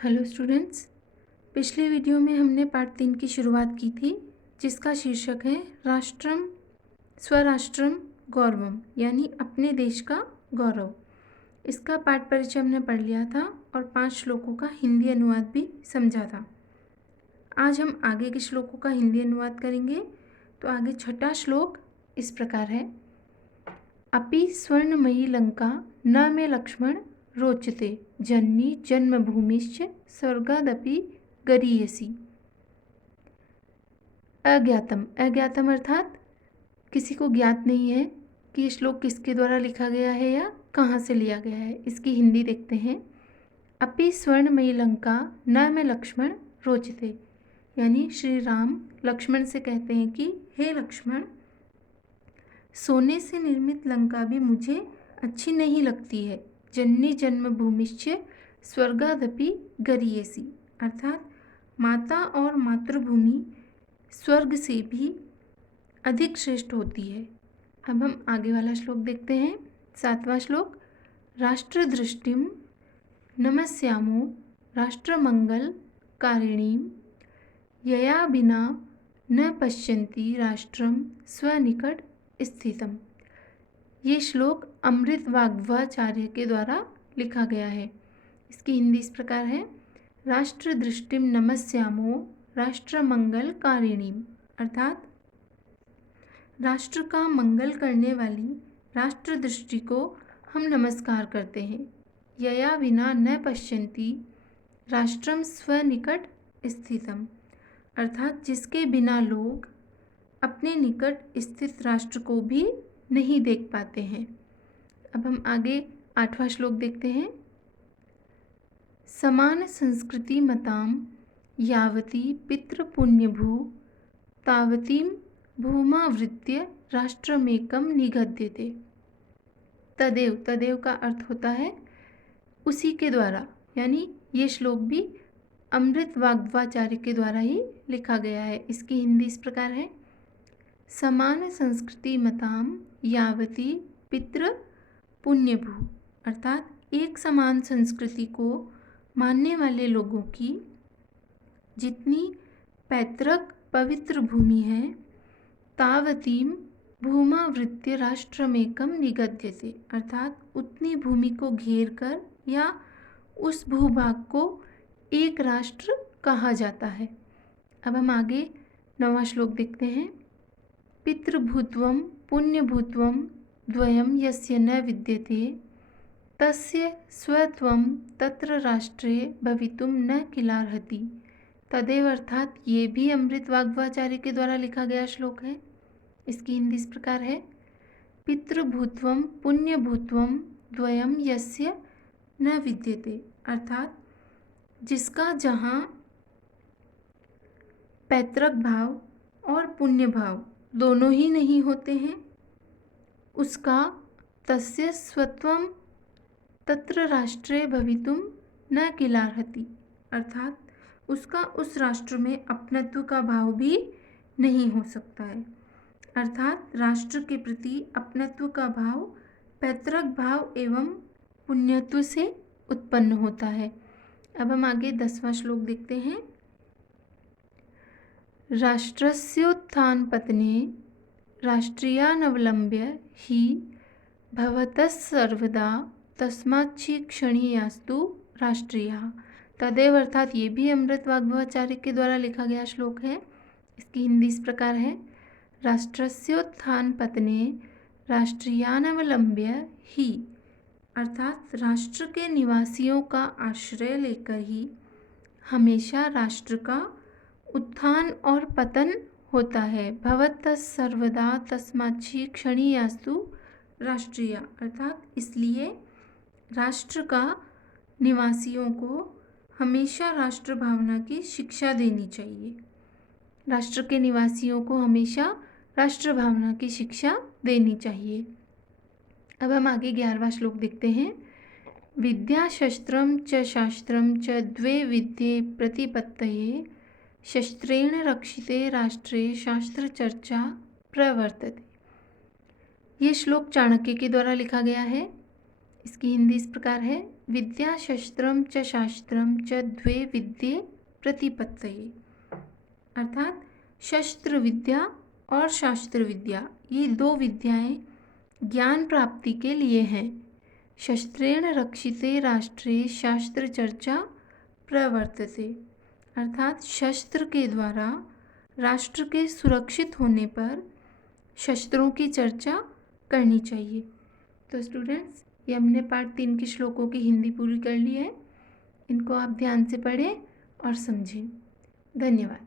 Hello students. पिछले video में हमने पार्ट 3 की शुरुआत की थी, जिसका शीर्षक है राष्ट्रम स्वराष्ट्रम गौरवम, यानी अपने देश का गौरव। इसका पाठ परिचय हमने पढ़ लिया था और 5 श्लोकों का हिंदी अनुवाद भी समझा था। आज हम आगे के श्लोकों का हिंदी अनुवाद करेंगे। तो आगे छठा श्लोक इस प्रकार है। अपि स्वर्णमयी लंका न मे लक्ष्मण रोचते जननी जन्मभूमिश्च स्वर्गादपि गरीयसी। अज्ञातम, अज्ञातम अर्थात किसी को ज्ञात नहीं है कि ये श्लोक किसके द्वारा लिखा गया है या कहाँ से लिया गया है। इसकी हिंदी देखते हैं। अपि स्वर्णमयी लंका न मे लक्ष्मण रोचते, यानी श्री राम लक्ष्मण से कहते हैं कि हे लक्ष्मण, सोने से निर्मित लंका भी मुझे अच्छी नहीं लगती है। जननी जन्मभूमिश्च स्वर्गादपि गरीयसी, अर्थात माता और मातृभूमि स्वर्ग से भी अधिक श्रेष्ठ होती है। अब हम आगे वाला श्लोक देखते हैं। 7वां श्लोक। राष्ट्रदृष्टिम नमस्यामो राष्ट्रमंगल कारिणीम यया बिना न पश्यन्ति राष्ट्रम स्वनिकट स्थितम। ये श्लोक अमृत वाग्वाचार्य के द्वारा लिखा गया है। इसकी हिंदी इस प्रकार है। राष्ट्र दृष्टिम नमस्यामो राष्ट्र मंगल कारिणीम, अर्थात राष्ट्र का मंगल करने वाली राष्ट्र दृष्टि को हम नमस्कार करते हैं। यया विना न पश्यन्ति राष्ट्रम स्वनिकट स्थितम, अर्थात जिसके बिना लोग अपने निकट स्थित राष्ट्र को भी नहीं देख पाते हैं। अब हम आगे 8वां श्लोक देखते हैं। समान संस्कृति मताम यावती पितृपुण्यभू तावतीम भूमावृत्य राष्ट्रमेकम निगद्यते। तदेव, तदेव का अर्थ होता है उसी के द्वारा, यानी ये श्लोक भी अमृत वाग्वाचार्य के द्वारा ही लिखा गया है। इसकी हिंदी इस प्रकार है। समान संस्कृति मताम यावती पितृ पुण्यभू, अर्थात एक समान संस्कृति को मानने वाले लोगों की जितनी पैतृक पवित्र भूमि है, तावतीम भूमावृत्य राष्ट्रमेकम निगद्यते, अर्थात उतनी भूमि को घेर कर या उस भूभाग को एक राष्ट्र कहा जाता है। अब हम आगे 9वां श्लोक देखते हैं। पितृभूत्वं पुण्यभूत्वं द्वयं यस्य न विद्यते तस्य स्वत्वं तत्र राष्ट्रे भवितुं न किलार्हति। तदेव, अर्थात ये भी अमृत वाग्वाचार्य के द्वारा लिखा गया श्लोक है। इसकी हिंदी इस प्रकार है। पितृभूत्वं पुण्यभूत्वं द्वयं यस्य न विद्यते, अर्थात जिसका जहाँ पैतृक भाव और पुण्य भाव दोनों ही नहीं होते हैं, उसका तस्य स्वत्वं तत्र राष्ट्रे भवितुं न किलार्हति, अर्थात उसका उस राष्ट्र में अपनत्व का भाव भी नहीं हो सकता है। अर्थात राष्ट्र के प्रति अपनत्व का भाव पैतृक भाव एवं पुण्यत्व से उत्पन्न होता है। अब हम आगे 10वां श्लोक देखते हैं। राष्ट्रस्योत्थानपतने राष्ट्रियानवलंब्य हि भवतः सर्वदा तस्माच्छीक्षणीयास्तु राष्ट्रियः। तदेव, अर्थात ये भी अमृत वाग्वाचार्य के द्वारा लिखा गया श्लोक है। इसकी हिंदी इस प्रकार है। राष्ट्रस्योत्थानपतने राष्ट्रियानवलंब्य ही, अर्थात राष्ट्र के निवासियों का आश्रय लेकर ही हमेशा राष्ट्र का उत्थान और पतन होता है। भवतः सर्वदा तस्माच्छीक्षणीयास्तु राष्ट्रीय, अर्थात इसलिए राष्ट्र का निवासियों को हमेशा राष्ट्र भावना की शिक्षा देनी चाहिए। राष्ट्र के निवासियों को हमेशा राष्ट्र भावना की शिक्षा देनी चाहिए। अब हम आगे 11वां श्लोक देखते हैं। विद्या शस्त्रम च शास्त्रम च द्वे विद्ये प्रतिपत्तये शस्त्रेण रक्षिते राष्ट्रे शास्त्र चर्चा प्रवर्तते। ये श्लोक चाणक्य के द्वारा लिखा गया है। इसकी हिंदी इस प्रकार है, विद्या शस्त्रम च शास्त्रम च द्वे विद्ये प्रतिपत्तये। अर्थात शस्त्र विद्या और शास्त्र विद्या, ये दो विद्याएं ज्ञान प्राप्ति के लिए हैं। शस्त्रेण रक्षिते राष्ट्रे शास्त्र चर्चा प्रवर्तते। अर्थात शस्त्र के द्वारा राष्ट्र के सुरक्षित होने पर शस्त्रों की चर्चा करनी चाहिए। तो स्टूडेंट्स, ये हमने पार्ट 3 के श्लोकों की हिंदी पूरी कर ली है। इनको आप ध्यान से पढ़ें और समझें। धन्यवाद।